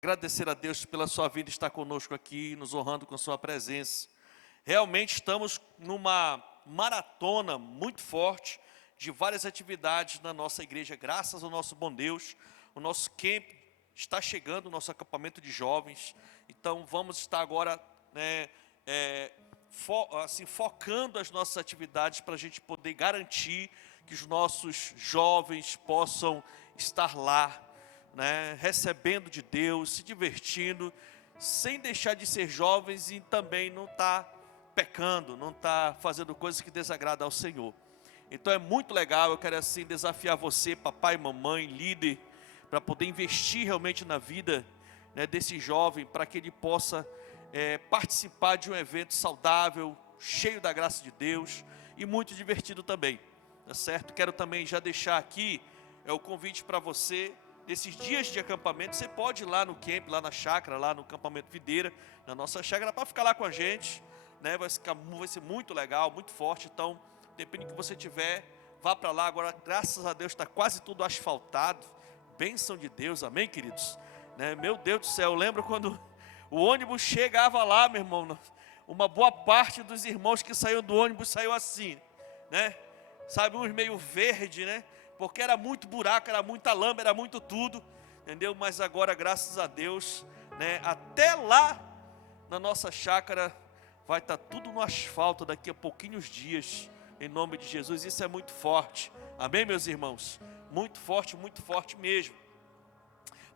Agradecer a Deus pela sua vida estar conosco aqui, nos honrando com sua presença. Realmente estamos numa maratona muito forte de várias atividades na nossa igreja, graças ao nosso bom Deus. O nosso camp está chegando, o nosso acampamento de jovens. Então vamos estar agora, né, focando as nossas atividades para a gente poder garantir que os nossos jovens possam estar lá, né, recebendo de Deus, se divertindo, sem deixar de ser jovens e também não estar pecando, não estar fazendo coisas que desagradam ao Senhor. Então é muito legal, eu quero assim desafiar você, papai, mamãe, líder, para poder investir realmente na vida, né, desse jovem, para que ele possa participar de um evento saudável, cheio da graça de Deus e muito divertido também, tá certo? Quero também já deixar aqui o convite para você. Nesses dias de acampamento, você pode ir lá no camp, lá na chácara, lá no acampamento Videira, na nossa chácara, para ficar lá com a gente, né? Vai ser muito legal, muito forte. Então, depende do que você tiver, vá para lá. Agora, graças a Deus, está quase tudo asfaltado. Bênção de Deus, amém, queridos? Né? Meu Deus do céu, eu lembro quando o ônibus chegava lá, meu irmão, uma boa parte dos irmãos que saíram do ônibus saiu assim, né? Sabe, uns meio verde, né? Porque era muito buraco, era muita lama, era muito tudo, entendeu? Mas agora, graças a Deus, né, até lá na nossa chácara vai estar tudo no asfalto daqui a pouquinhos dias, em nome de Jesus. Isso é muito forte, amém, meus irmãos? Muito forte mesmo.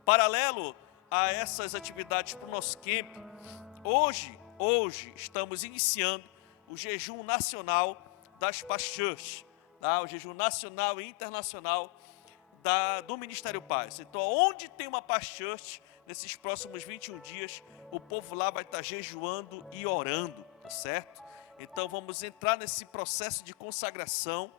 Paralelo a essas atividades para o nosso camp, hoje estamos iniciando o jejum nacional das pastures, tá? O jejum nacional e internacional do Ministério Paz. Então, onde tem uma Paz Church, nesses próximos 21 dias, o povo lá vai estar jejuando e orando, tá certo? Então, vamos entrar nesse processo de consagração,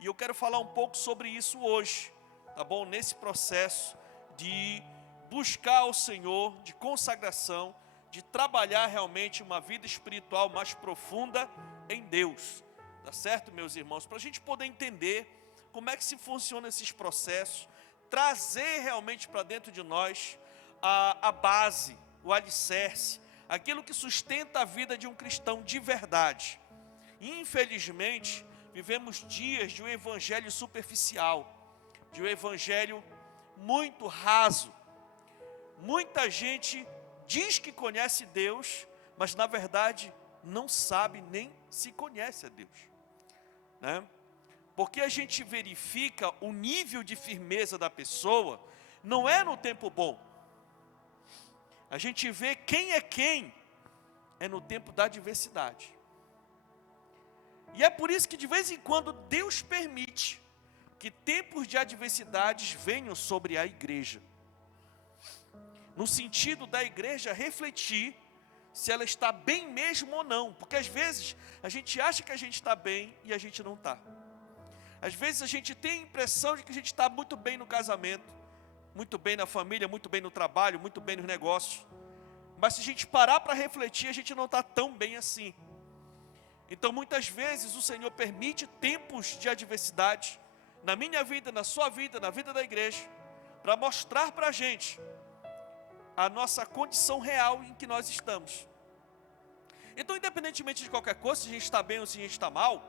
e eu quero falar um pouco sobre isso hoje, tá bom? Nesse processo de buscar ao Senhor, de consagração, de trabalhar realmente uma vida espiritual mais profunda em Deus. Tá certo, meus irmãos? Para a gente poder entender como é que se funciona esses processos, trazer realmente para dentro de nós a base, o alicerce, aquilo que sustenta a vida de um cristão de verdade. Infelizmente, vivemos dias de um evangelho superficial, de um evangelho muito raso. Muita gente diz que conhece Deus, mas na verdade não sabe nem se conhece a Deus, né? Porque a gente verifica o nível de firmeza da pessoa, não é no tempo bom. A gente vê quem é no tempo da adversidade. E é por isso que de vez em quando Deus permite que tempos de adversidades venham sobre a igreja, no sentido da igreja refletir se ela está bem mesmo ou não, porque às vezes a gente acha que a gente está bem e a gente não está. Às vezes a gente tem a impressão de que a gente está muito bem no casamento, muito bem na família, muito bem no trabalho, muito bem nos negócios, mas se a gente parar para refletir, a gente não está tão bem assim. Então muitas vezes o Senhor permite tempos de adversidade, na minha vida, na sua vida, na vida da igreja, para mostrar para a gente a nossa condição real em que nós estamos. Então, independentemente de qualquer coisa, se a gente está bem ou se a gente está mal,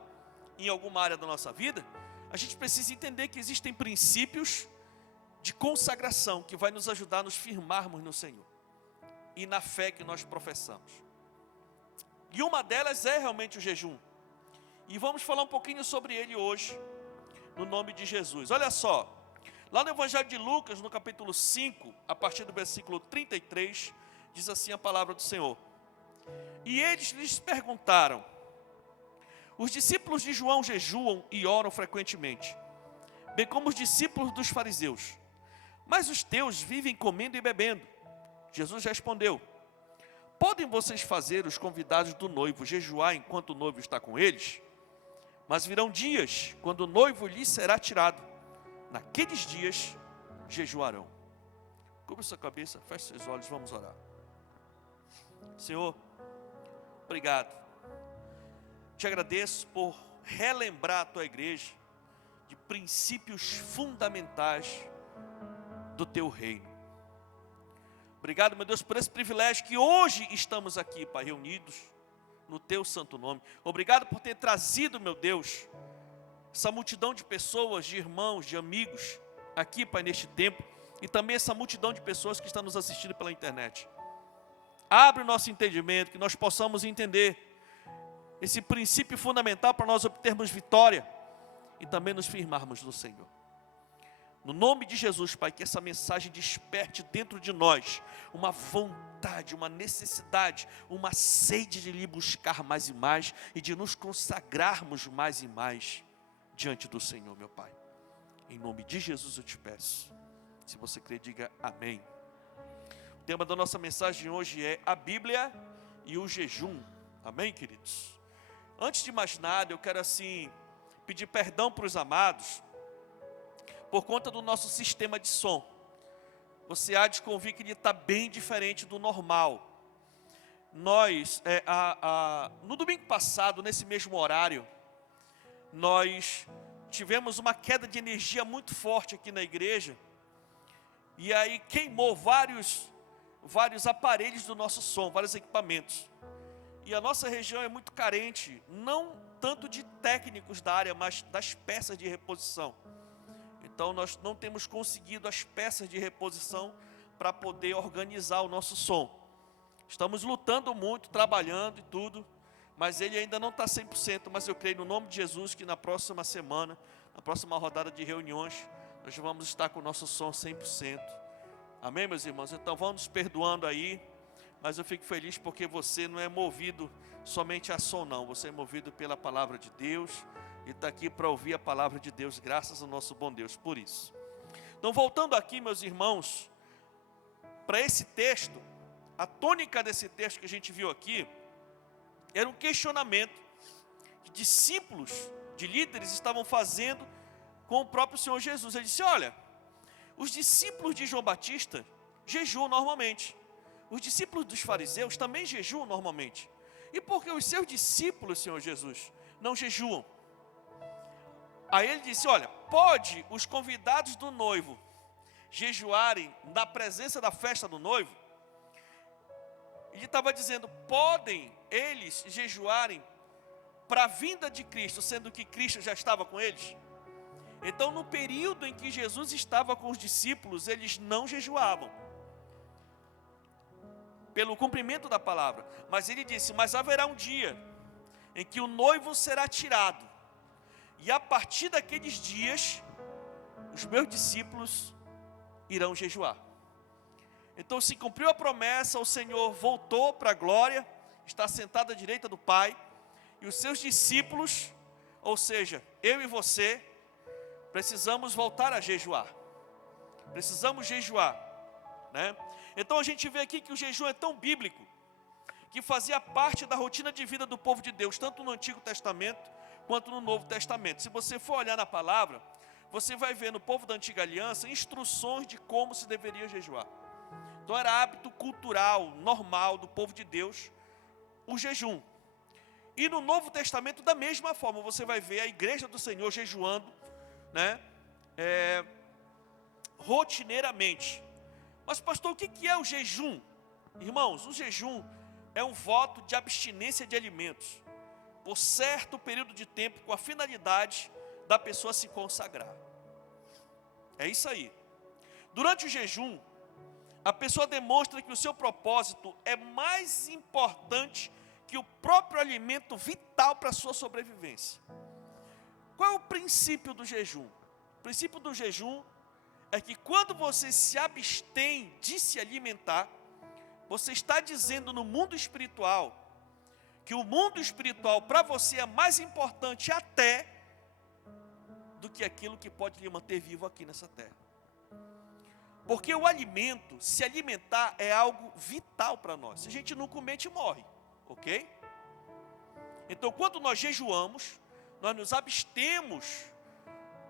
em alguma área da nossa vida, a gente precisa entender que existem princípios de consagração que vai nos ajudar a nos firmarmos no Senhor e na fé que nós professamos. E uma delas é realmente o jejum. E vamos falar um pouquinho sobre ele hoje, no nome de Jesus. Olha só, lá no Evangelho de Lucas, no capítulo 5, a partir do versículo 33, diz assim a palavra do Senhor. E eles lhes perguntaram: os discípulos de João jejuam e oram frequentemente, bem como os discípulos dos fariseus, mas os teus vivem comendo e bebendo. Jesus respondeu: podem vocês fazer os convidados do noivo jejuar enquanto o noivo está com eles? Mas virão dias quando o noivo lhes será tirado. Naqueles dias jejuarão. Cubra sua cabeça, feche seus olhos, vamos orar. Senhor, obrigado. Te agradeço por relembrar a tua igreja de princípios fundamentais do teu reino. Obrigado, meu Deus, por esse privilégio que hoje estamos aqui, Pai, reunidos no Teu santo nome. Obrigado por ter trazido, meu Deus, essa multidão de pessoas, de irmãos, de amigos, aqui, Pai, neste tempo, e também essa multidão de pessoas que estão nos assistindo pela internet. Abre o nosso entendimento, que nós possamos entender esse princípio fundamental para nós obtermos vitória e também nos firmarmos no Senhor. No nome de Jesus, Pai, que essa mensagem desperte dentro de nós uma vontade, uma necessidade, uma sede de lhe buscar mais e mais e de nos consagrarmos mais e mais diante do Senhor, meu Pai. Em nome de Jesus eu te peço. Se você crer, diga amém. O tema da nossa mensagem hoje é a Bíblia e o jejum. Amém, queridos? Antes de mais nada, eu quero assim pedir perdão para os amados por conta do nosso sistema de som. Você há de convir que ele está bem diferente do normal. Nós, no domingo passado, nesse mesmo horário, nós tivemos uma queda de energia muito forte aqui na igreja. E aí queimou vários aparelhos do nosso som, vários equipamentos. E a nossa região é muito carente, não tanto de técnicos da área, mas das peças de reposição. Então nós não temos conseguido as peças de reposição para poder organizar o nosso som. Estamos lutando muito, trabalhando e tudo, mas ele ainda não está 100%, mas eu creio no nome de Jesus que na próxima semana, na próxima rodada de reuniões, nós vamos estar com o nosso som 100%. Amém, meus irmãos? Então vamos nos perdoando aí, mas eu fico feliz porque você não é movido somente a som não, você é movido pela palavra de Deus, e está aqui para ouvir a palavra de Deus, graças ao nosso bom Deus, por isso. Então voltando aqui, meus irmãos, para esse texto, a tônica desse texto que a gente viu aqui, era um questionamento que discípulos de líderes estavam fazendo com o próprio Senhor Jesus. Ele disse, olha, os discípulos de João Batista jejuam normalmente, os discípulos dos fariseus também jejuam normalmente, e por que os seus discípulos, Senhor Jesus, não jejuam? Aí ele disse, olha, pode os convidados do noivo jejuarem na presença da festa do noivo? Ele estava dizendo, podem eles jejuarem para a vinda de Cristo, sendo que Cristo já estava com eles? Então no período em que Jesus estava com os discípulos, eles não jejuavam, pelo cumprimento da palavra. Mas ele disse, mas haverá um dia em que o noivo será tirado, e a partir daqueles dias, os meus discípulos irão jejuar. Então se cumpriu a promessa, o Senhor voltou para a glória, está sentado à direita do Pai, e os seus discípulos, ou seja, eu e você, precisamos voltar a jejuar. Precisamos jejuar, né? Então a gente vê aqui que o jejum é tão bíblico, que fazia parte da rotina de vida do povo de Deus, tanto no Antigo Testamento, quanto no Novo Testamento. Se você for olhar na palavra, você vai ver no povo da Antiga Aliança instruções de como se deveria jejuar. Então era hábito cultural, normal do povo de Deus, o jejum. E no Novo Testamento, da mesma forma, você vai ver a igreja do Senhor jejuando, né, rotineiramente. Mas pastor, o que é o jejum? Irmãos, o jejum é um voto de abstinência de alimentos por certo período de tempo, com a finalidade da pessoa se consagrar. É isso aí. Durante o jejum, a pessoa demonstra que o seu propósito é mais importante que o próprio alimento vital para a sua sobrevivência. Qual é o princípio do jejum? O princípio do jejum é que quando você se abstém de se alimentar, você está dizendo no mundo espiritual que o mundo espiritual para você é mais importante até do que aquilo que pode lhe manter vivo aqui nessa terra. Porque o alimento, se alimentar é algo vital para nós. Se a gente não comer, a gente morre, ok? Então quando nós jejuamos, nós nos abstemos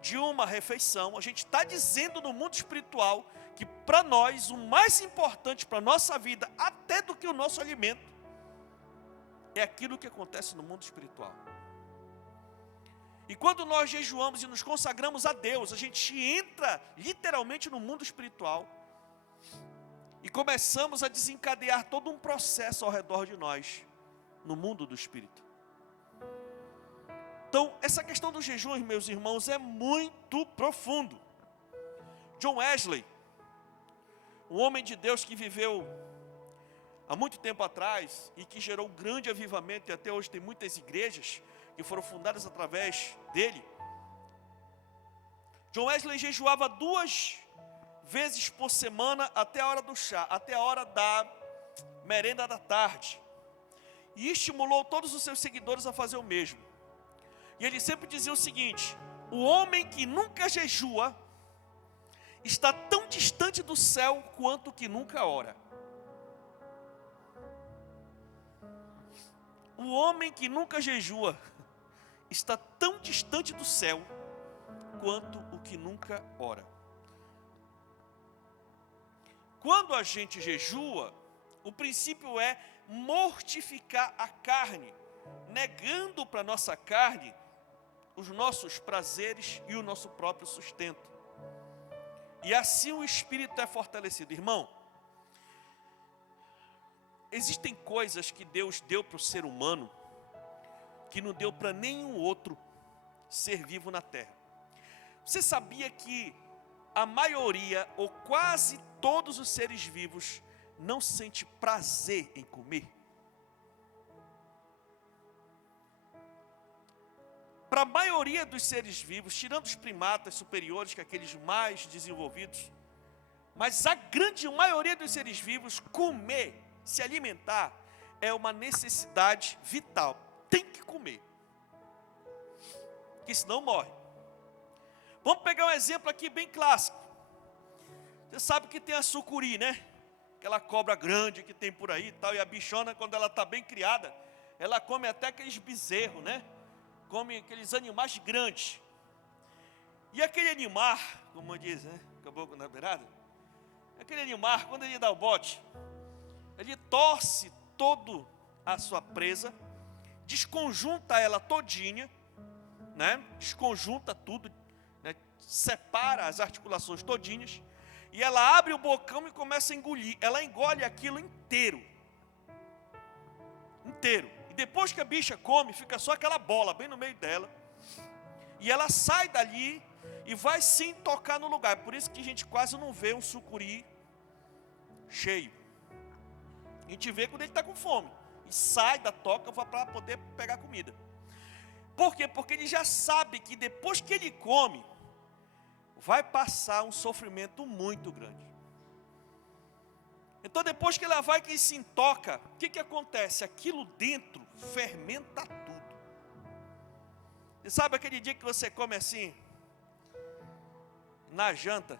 de uma refeição, a gente está dizendo no mundo espiritual que para nós o mais importante para a nossa vida, até do que o nosso alimento, é aquilo que acontece no mundo espiritual. E quando nós jejuamos e nos consagramos a Deus, a gente entra literalmente no mundo espiritual E começamos a desencadear todo um processo ao redor de nós, no mundo do espírito. Então, essa questão do jejum, meus irmãos, é muito profundo. John Wesley, um homem de Deus que viveu há muito tempo atrás e que gerou um grande avivamento, e até hoje tem muitas igrejas que foram fundadas através dele. John Wesley jejuava 2 vezes por semana até a hora do chá, até a hora da merenda da tarde. E estimulou todos os seus seguidores a fazer o mesmo. E ele sempre dizia o seguinte: o homem que nunca jejua está tão distante do céu quanto o que nunca ora. O homem que nunca jejua está tão distante do céu quanto o que nunca ora. Quando a gente jejua, o princípio é mortificar a carne, negando para a nossa carne os nossos prazeres e o nosso próprio sustento. E assim o espírito é fortalecido. Irmão, existem coisas que Deus deu para o ser humano que não deu para nenhum outro ser vivo na terra. Você sabia que a maioria, ou quase todos os seres vivos, não sente prazer em comer? Para a maioria dos seres vivos, tirando os primatas superiores, que aqueles mais desenvolvidos, mas a grande maioria dos seres vivos, comer, se alimentar, é uma necessidade vital. Tem que comer, porque senão morre. Vamos pegar um exemplo aqui bem clássico. Você sabe que tem a sucuri, né? Aquela cobra grande que tem por aí e tal. E a bichona, quando ela está bem criada, ela come até aqueles bezerros, né? Come aqueles animais grandes. E aquele animal, como diz, né? Caboclo na beirada. Aquele animal, quando ele dá o bote, ele torce todo a sua presa, desconjunta ela todinha, né? Desconjunta tudo, né? Separa as articulações todinhas, e ela abre o bocão e começa a engolir. Ela engole aquilo inteiro. Inteiro. E depois que a bicha come, fica só aquela bola bem no meio dela. E ela sai dali e vai sim tocar no lugar. Por isso que a gente quase não vê um sucuri cheio. A gente vê quando ele está com fome. E sai da toca para poder pegar comida. Por quê? Porque ele já sabe que depois que ele come, vai passar um sofrimento muito grande. Então depois que ela vai, que se intoca, o que acontece? Aquilo dentro fermenta tudo. E sabe aquele dia que você come assim, na janta,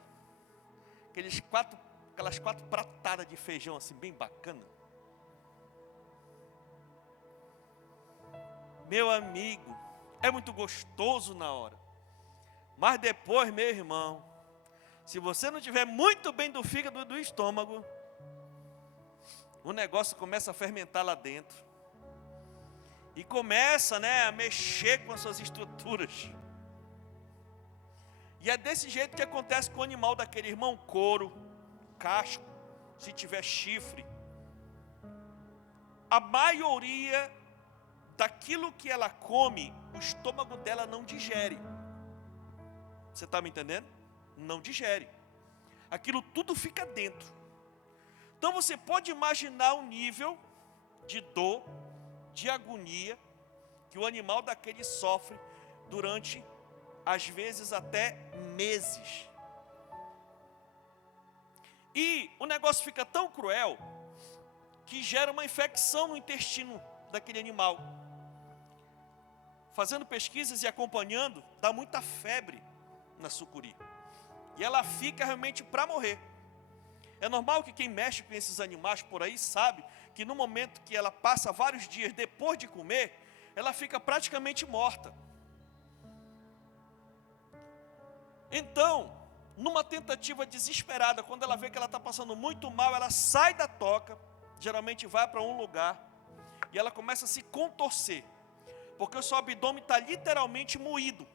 aquelas 4 pratadas de feijão assim, bem bacana? Meu amigo, é muito gostoso na hora. Mas depois, meu irmão, se você não tiver muito bem do fígado e do estômago, o negócio começa a fermentar lá dentro. E começa, né, a mexer com as suas estruturas. E é desse jeito que acontece com o animal daquele, irmão. Couro, casco, se tiver chifre. A maioria daquilo que ela come, o estômago dela não digere. Você está me entendendo? Não digere. Aquilo tudo fica dentro. Então você pode imaginar o nível de dor, de agonia, que o animal daquele sofre durante, às vezes, até meses. E o negócio fica tão cruel, que gera uma infecção no intestino daquele animal. Fazendo pesquisas e acompanhando, dá muita febre na sucuri. E ela fica realmente para morrer. É normal que quem mexe com esses animais por aí sabe que no momento que ela passa vários dias depois de comer, ela fica praticamente morta. Então, numa tentativa desesperada, quando ela vê que ela está passando muito mal, ela sai da toca, geralmente vai para um lugar, e ela começa a se contorcer, porque o seu abdômen está literalmente moído.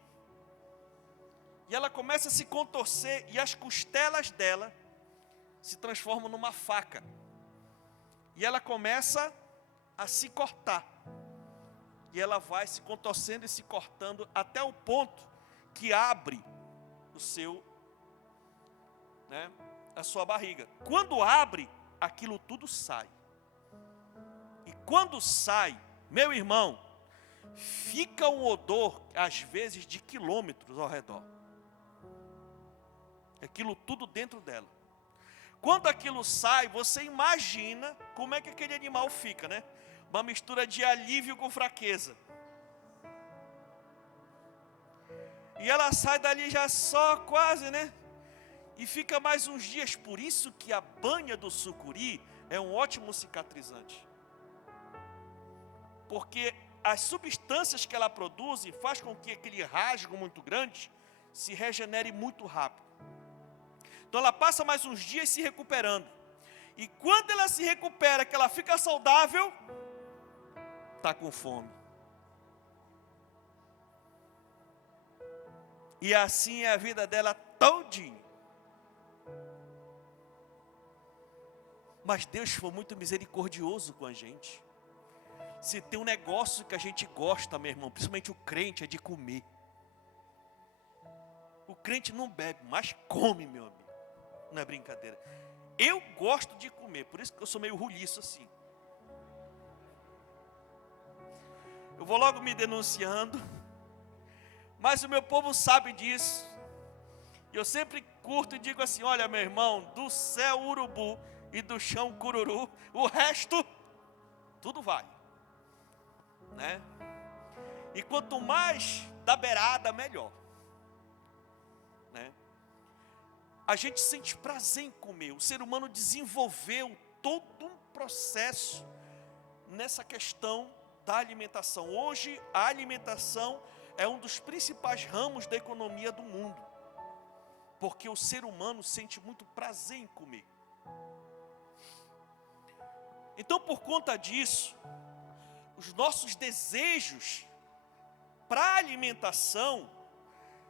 E ela começa a se contorcer, e as costelas dela se transforma numa faca. E ela começa a se cortar. E ela vai se contorcendo e se cortando até o ponto que abre a sua barriga. Quando abre, aquilo tudo sai. E quando sai, meu irmão, fica um odor, às vezes, de quilômetros ao redor. Aquilo tudo dentro dela. Quando aquilo sai, você imagina como é que aquele animal fica, né? Uma mistura de alívio com fraqueza. E ela sai dali já só quase, né? E fica mais uns dias. Por isso que a banha do sucuri é um ótimo cicatrizante. Porque as substâncias que ela produz faz com que aquele rasgo muito grande se regenere muito rápido. Então ela passa mais uns dias se recuperando. E quando ela se recupera, que ela fica saudável, está com fome. E assim é a vida dela todinha. Mas Deus foi muito misericordioso com a gente. Se tem um negócio que a gente gosta, meu irmão, principalmente o crente, é de comer. O crente não bebe, mas come, meu amigo. Não é brincadeira. Eu gosto de comer, por isso que eu sou meio roliço assim. Eu vou logo me denunciando, mas o meu povo sabe disso. Eu sempre curto e digo assim: olha, meu irmão, do céu urubu e do chão cururu, o resto, tudo vai. Né? E quanto mais da beirada, melhor. Né? A gente sente prazer em comer. O ser humano desenvolveu todo um processo nessa questão da alimentação. Hoje, a alimentação é um dos principais ramos da economia do mundo. Porque o ser humano sente muito prazer em comer. Então, por conta disso, os nossos desejos para a alimentação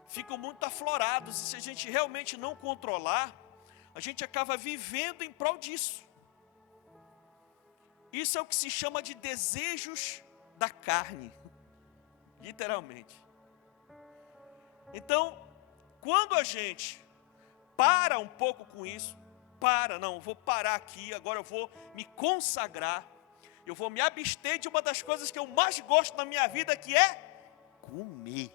ficam muito aflorados. E se a gente realmente não controlar, a gente acaba vivendo em prol disso. Isso é o que se chama de desejos da carne, literalmente. Então, quando a gente para um pouco com isso, vou parar aqui, agora eu vou me consagrar, eu vou me abster de uma das coisas que eu mais gosto na minha vida, que é comer.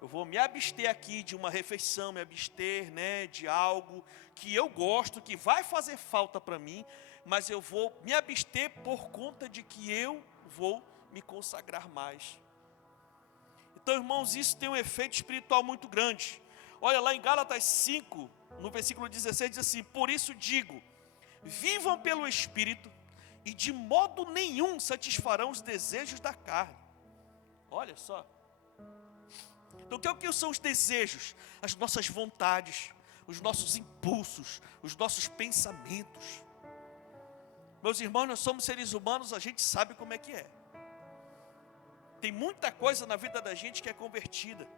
Eu vou me abster aqui de uma refeição, me abster, né, de algo que eu gosto, que vai fazer falta para mim, mas eu vou me abster por conta de que eu vou me consagrar mais. Então, irmãos, isso tem um efeito espiritual muito grande. Olha lá em Gálatas 5, no versículo 16, diz assim: por isso digo, vivam pelo Espírito, e de modo nenhum satisfarão os desejos da carne. Olha só. Então, o que são os desejos? As nossas vontades, os nossos impulsos, os nossos pensamentos. Meus irmãos, nós somos seres humanos, a gente sabe como é que é. Tem muita coisa na vida da gente que é convertida.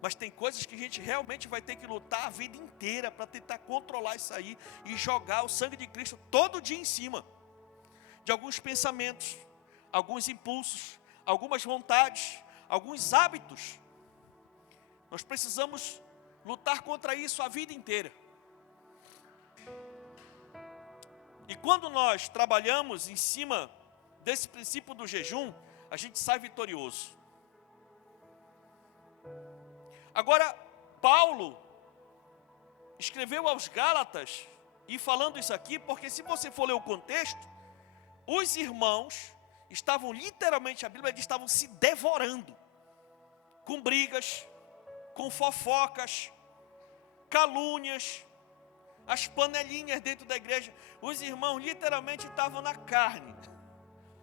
Mas tem coisas que a gente realmente vai ter que lutar a vida inteira para tentar controlar isso aí e jogar o sangue de Cristo todo dia em cima de alguns pensamentos, alguns impulsos, algumas vontades, alguns hábitos. Nós precisamos lutar contra isso a vida inteira. E quando nós trabalhamos em cima desse princípio do jejum, a gente sai vitorioso. Agora, Paulo escreveu aos Gálatas, e falando isso aqui, porque se você for ler o contexto, os irmãos estavam literalmente, a Bíblia diz, estavam se devorando, com brigas, com fofocas, calúnias, as panelinhas dentro da igreja. Os irmãos literalmente estavam na carne.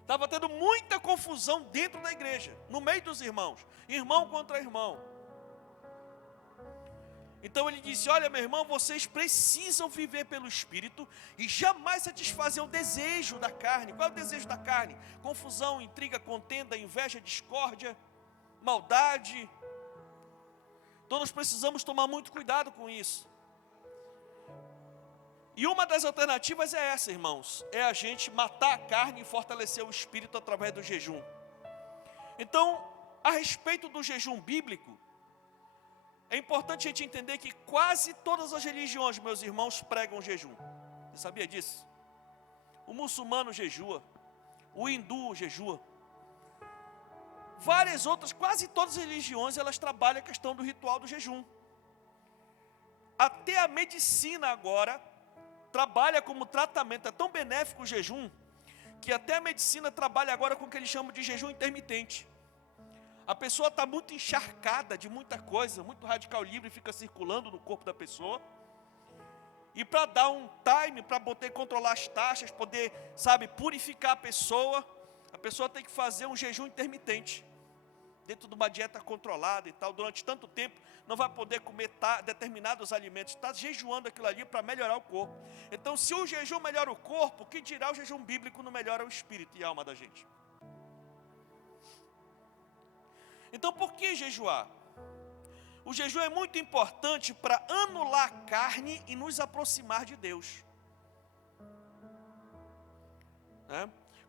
Estava tendo muita confusão dentro da igreja, no meio dos irmãos, irmão contra irmão. Então ele disse: olha, meu irmão, vocês precisam viver pelo Espírito e jamais satisfazer o desejo da carne. Qual é o desejo da carne? Confusão, intriga, contenda, inveja, discórdia, maldade. Então nós precisamos tomar muito cuidado com isso. E uma das alternativas é essa, irmãos, é a gente matar a carne e fortalecer o espírito através do jejum. Então, a respeito do jejum bíblico, é importante a gente entender que quase todas as religiões, meus irmãos, pregam jejum. Você sabia disso? O muçulmano jejua, o hindu jejua. Várias outras, quase todas as religiões, elas trabalham a questão do ritual do jejum. Até a medicina agora trabalha como tratamento, é tão benéfico o jejum, que até a medicina trabalha agora com o que eles chamam de jejum intermitente. A pessoa está muito encharcada de muita coisa, muito radical livre, fica circulando no corpo da pessoa. E para dar um time, para poder controlar as taxas, poder, purificar a pessoa tem que fazer um jejum intermitente. Dentro de uma dieta controlada e tal, durante tanto tempo, não vai poder comer determinados alimentos. Está jejuando aquilo ali para melhorar o corpo. Então, se o jejum melhora o corpo, o que dirá o jejum bíblico não melhora o espírito e a alma da gente? Então, por que jejuar? O jejum é muito importante para anular a carne e nos aproximar de Deus.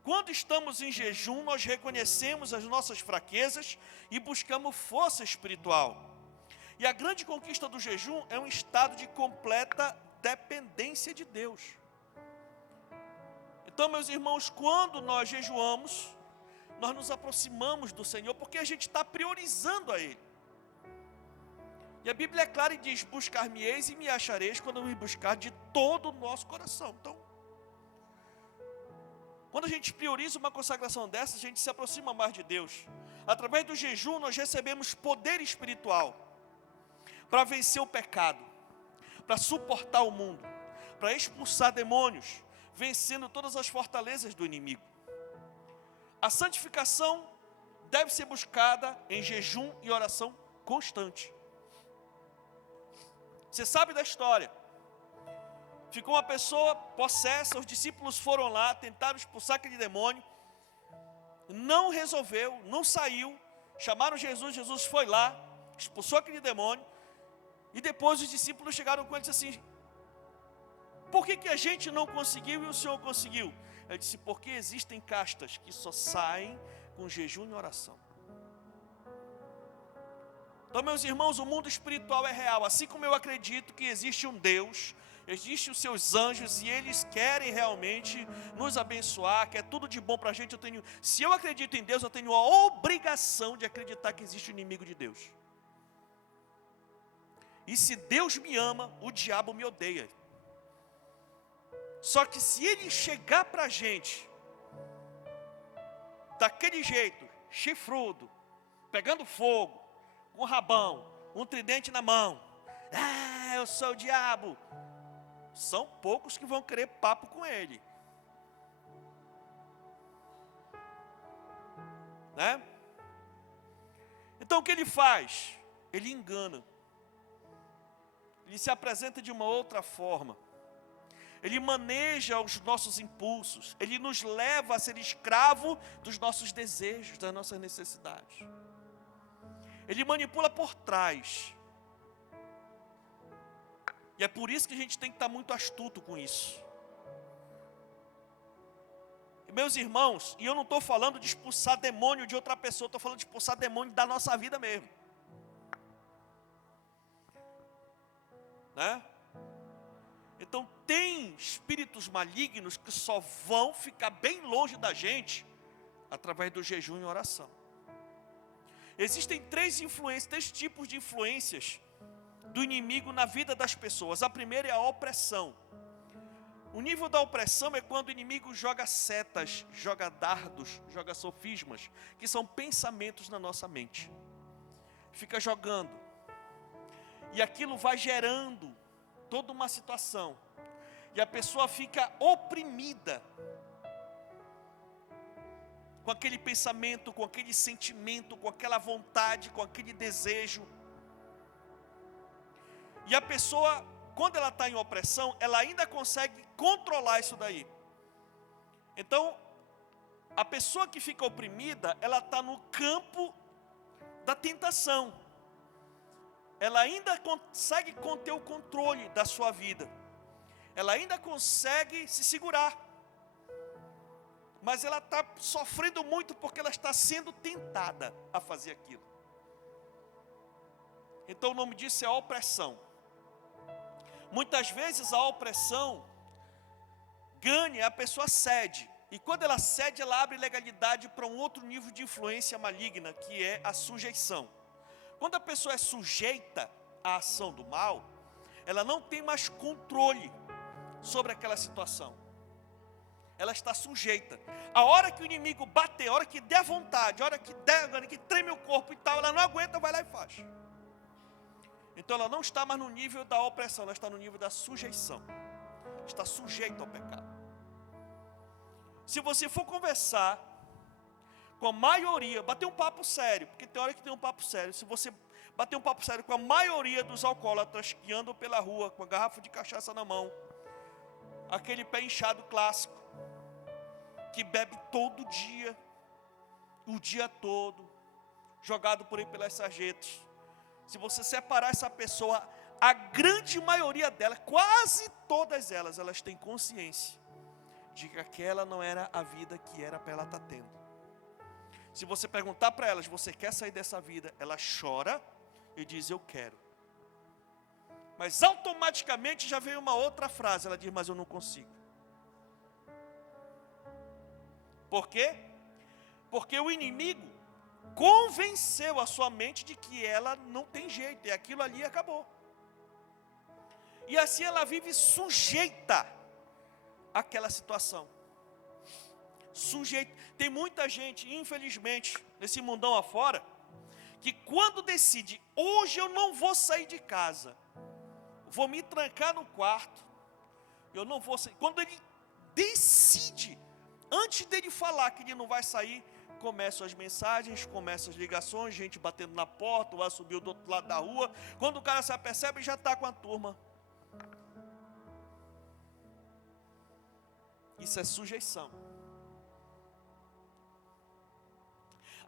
Quando estamos em jejum, nós reconhecemos as nossas fraquezas e buscamos força espiritual. E a grande conquista do jejum é um estado de completa dependência de Deus. Então, meus irmãos, quando nós jejuamos, nós nos aproximamos do Senhor, porque a gente está priorizando a Ele. E a Bíblia é clara e diz: buscar-me-eis e me achareis quando me buscar de todo o nosso coração. Então, quando a gente prioriza uma consagração dessa, a gente se aproxima mais de Deus. Através do jejum, nós recebemos poder espiritual para vencer o pecado, para suportar o mundo, para expulsar demônios, vencendo todas as fortalezas do inimigo. A santificação deve ser buscada em jejum e oração constante. Você sabe da história. Ficou uma pessoa possessa, os discípulos foram lá, tentaram expulsar aquele demônio, não resolveu, não saiu, chamaram Jesus, Jesus foi lá, expulsou aquele demônio, e depois os discípulos chegaram com ele e disseram assim: por que a gente não conseguiu e o Senhor conseguiu? Ele disse: porque existem castas que só saem com jejum e oração. Então, meus irmãos, o mundo espiritual é real. Assim como eu acredito que existe um Deus, existem os seus anjos e eles querem realmente nos abençoar, quer tudo de bom para a gente. Se eu acredito em Deus, eu tenho a obrigação de acreditar que existe o inimigo de Deus. E se Deus me ama, o diabo me odeia. Só que se ele chegar para a gente daquele jeito, chifrudo, pegando fogo, com um rabão, um tridente na mão, eu sou o diabo, são poucos que vão querer papo com ele, né? Então o que ele faz? Ele engana, ele se apresenta de uma outra forma, ele maneja os nossos impulsos, ele nos leva a ser escravo dos nossos desejos, das nossas necessidades. Ele manipula por trás. E é por isso que a gente tem que estar muito astuto com isso. E, meus irmãos, e eu não estou falando de expulsar demônio de outra pessoa, estou falando de expulsar demônio da nossa vida mesmo. Né? Então tem espíritos malignos que só vão ficar bem longe da gente através do jejum e oração. Existem três tipos de influências do inimigo na vida das pessoas. A primeira é a opressão. O nível da opressão é quando o inimigo joga setas, joga dardos, joga sofismas, que são pensamentos na nossa mente. Fica jogando. E aquilo vai gerando toda uma situação. E a pessoa fica oprimida com aquele pensamento, com aquele sentimento, com aquela vontade, com aquele desejo. E a pessoa, quando ela está em opressão, ela ainda consegue controlar isso daí. Então, a pessoa que fica oprimida, ela está no campo da tentação. ela ainda consegue conter o controle da sua vida. Ela ainda consegue se segurar. Mas ela está sofrendo muito porque ela está sendo tentada a fazer aquilo. Então o nome disso é opressão. Muitas vezes a opressão ganha, a pessoa cede. E quando ela cede, ela abre legalidade para um outro nível de influência maligna, que é a sujeição. Quando a pessoa é sujeita à ação do mal, ela não tem mais controle sobre aquela situação. Ela está sujeita. A hora que o inimigo bater, a hora que der vontade, a hora que der, que treme o corpo e tal, ela não aguenta, vai lá e faz. Então ela não está mais no nível da opressão, ela está no nível da sujeição. Está sujeita ao pecado. Se você for conversar com a maioria, bater um papo sério, porque tem hora que tem um papo sério, se você bater um papo sério com a maioria dos alcoólatras que andam pela rua com a garrafa de cachaça na mão, aquele pé inchado clássico, que bebe todo dia, o dia todo, jogado por aí pelas sarjetas. Se você separar essa pessoa, a grande maioria delas, quase todas elas têm consciência de que aquela não era a vida que era para ela estar tendo. Se você perguntar para elas, você quer sair dessa vida? Ela chora e diz, eu quero. Mas automaticamente já vem uma outra frase, ela diz, mas eu não consigo. Por quê? Porque o inimigo convenceu a sua mente de que ela não tem jeito, e aquilo ali acabou. E assim ela vive sujeita àquela situação. Sujeita. Tem muita gente, infelizmente, nesse mundão afora, que quando decide, hoje eu não vou sair de casa, vou me trancar no quarto, eu não vou sair. Quando ele decide, antes dele falar que ele não vai sair, começam as mensagens, começam as ligações, gente batendo na porta, vai subir do outro lado da rua. Quando o cara se apercebe, já está com a turma. Isso é sujeição.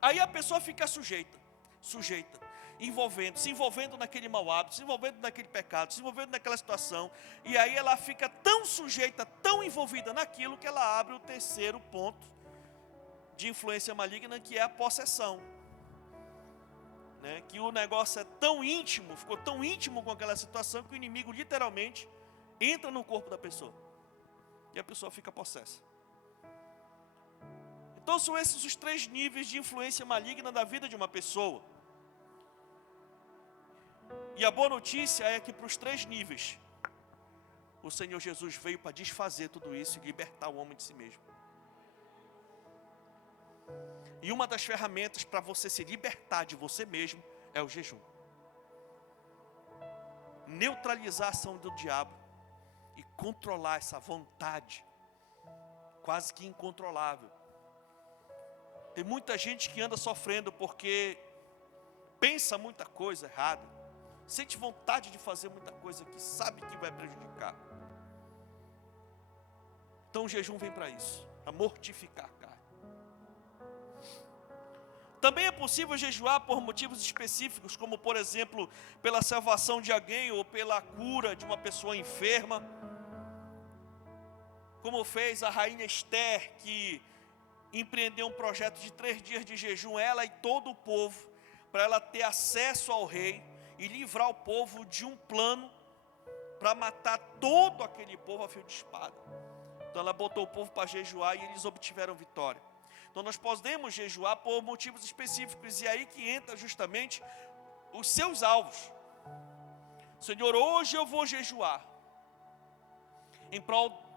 Aí a pessoa fica sujeita, se envolvendo naquele mau hábito, se envolvendo naquele pecado, se envolvendo naquela situação, e aí ela fica tão sujeita, tão envolvida naquilo, que ela abre o terceiro ponto de influência maligna, que é a possessão. Que o negócio é tão íntimo, ficou tão íntimo com aquela situação, que o inimigo literalmente entra no corpo da pessoa, e a pessoa fica possessa. Então são esses os 3 níveis de influência maligna da vida de uma pessoa. E a boa notícia é que para os 3 níveis, o Senhor Jesus veio para desfazer tudo isso e libertar o homem de si mesmo. E uma das ferramentas para você se libertar de você mesmo é o jejum. Neutralizar a ação do diabo e controlar essa vontade quase que incontrolável. Tem muita gente que anda sofrendo porque pensa muita coisa errada, sente vontade de fazer muita coisa que sabe que vai prejudicar. Então o jejum vem para isso, para mortificar a carne. Também é possível jejuar por motivos específicos, como por exemplo, pela salvação de alguém ou pela cura de uma pessoa enferma. Como fez a rainha Esther, que empreendeu um projeto de 3 dias de jejum, ela e todo o povo, para ela ter acesso ao rei e livrar o povo de um plano para matar todo aquele povo a fio de espada. Então ela botou o povo para jejuar e eles obtiveram vitória. Então nós podemos jejuar por motivos específicos, e aí que entra justamente os seus alvos. Senhor, hoje eu vou jejuar em prol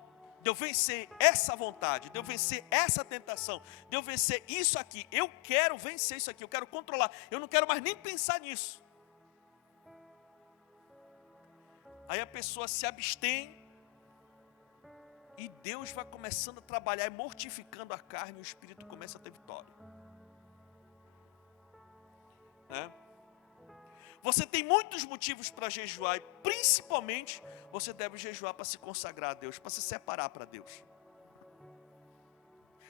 de eu vencer essa vontade, de eu vencer essa tentação, de eu vencer isso aqui. Eu quero vencer isso aqui, eu quero controlar, eu não quero mais nem pensar nisso. Aí a pessoa se abstém e Deus vai começando a trabalhar, mortificando a carne, e o espírito começa a ter vitória. Você tem muitos motivos para jejuar, e principalmente você deve jejuar para se consagrar a Deus, para se separar para Deus.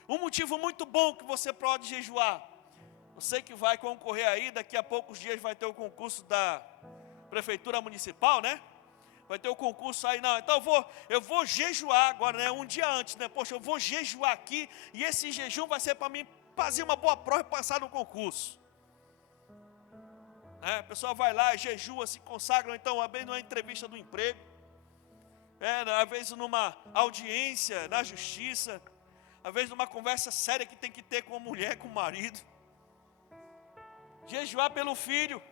Um motivo muito bom que você pode jejuar, eu sei que vai concorrer aí, daqui a poucos dias vai ter o concurso da prefeitura municipal, né? Vai ter o concurso aí, não. Então eu vou jejuar agora, né? Um dia antes, né? Poxa, eu vou jejuar aqui e esse jejum vai ser para mim fazer uma boa prova e passar no concurso. A pessoa vai lá, jejua, se consagra, então, às vezes numa entrevista do emprego, às vezes numa audiência na justiça, às vezes numa conversa séria que tem que ter com a mulher, com o marido. Jejuar pelo filho,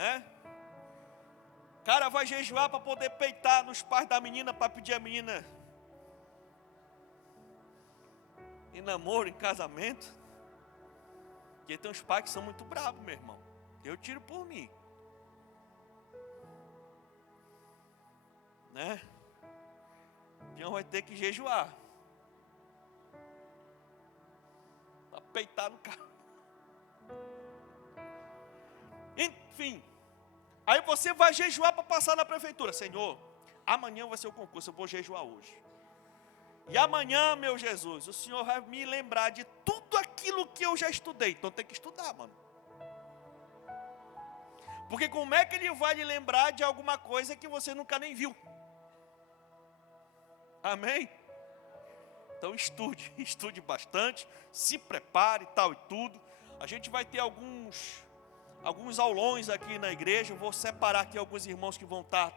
né? O cara vai jejuar para poder peitar nos pais da menina, para pedir a menina em namoro, em casamento. Porque tem uns pais que são muito bravos, meu irmão. Eu tiro por mim, né? Então vai ter que jejuar para peitar no carro. Enfim, aí você vai jejuar para passar na prefeitura. Senhor, amanhã vai ser o concurso, eu vou jejuar hoje. E amanhã, meu Jesus, o Senhor vai me lembrar de tudo aquilo que eu já estudei. Então tem que estudar, mano. Porque como é que Ele vai lhe lembrar de alguma coisa que você nunca nem viu? Amém? Então estude bastante, se prepare e tal e tudo. A gente vai ter alguns aulões aqui na igreja. Eu vou separar aqui alguns irmãos que vão estar,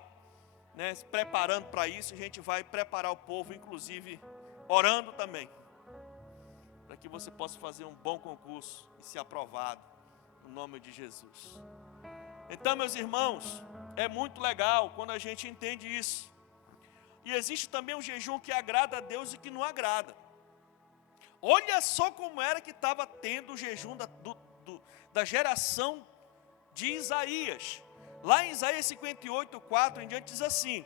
né, se preparando para isso. A gente vai preparar o povo, inclusive orando também, para que você possa fazer um bom concurso e ser aprovado, no nome de Jesus. Então, meus irmãos, é muito legal quando a gente entende isso. E existe também um jejum que agrada a Deus e que não agrada. Olha só como era que estava tendo o jejum da geração de Isaías. Lá em Isaías 58:4 em diante diz assim: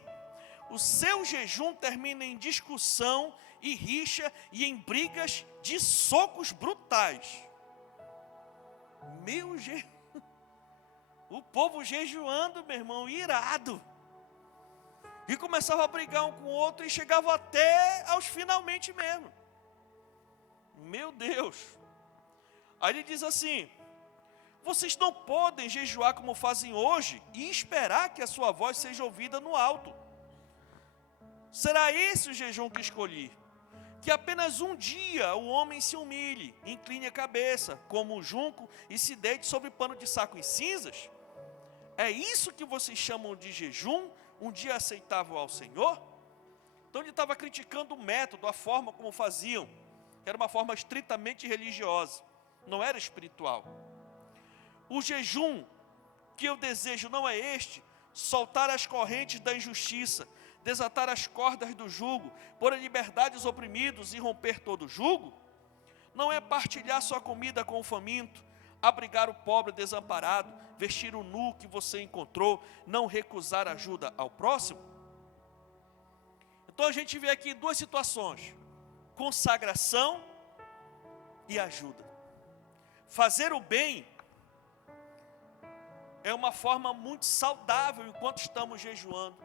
o seu jejum termina em discussão e rixa e em brigas de socos brutais. O povo jejuando, meu irmão, irado. E começava a brigar um com o outro e chegava até aos finalmente mesmo. Meu Deus. Aí ele diz assim: vocês não podem jejuar como fazem hoje e esperar que a sua voz seja ouvida no alto. Será esse o jejum que escolhi? Que apenas um dia o homem se humilhe, incline a cabeça, como um junco, e se deite sobre pano de saco e cinzas? É isso que vocês chamam de jejum? Um dia aceitável ao Senhor? Então ele estava criticando o método, a forma como faziam, que era uma forma estritamente religiosa, não era espiritual. O jejum que eu desejo não é este: soltar as correntes da injustiça, desatar as cordas do jugo, pôr em liberdade os oprimidos e romper todo jugo? Não é partilhar sua comida com o faminto, abrigar o pobre desamparado, vestir o nu que você encontrou, não recusar ajuda ao próximo? Então a gente vê aqui duas situações: consagração e ajuda. Fazer o bem é uma forma muito saudável enquanto estamos jejuando.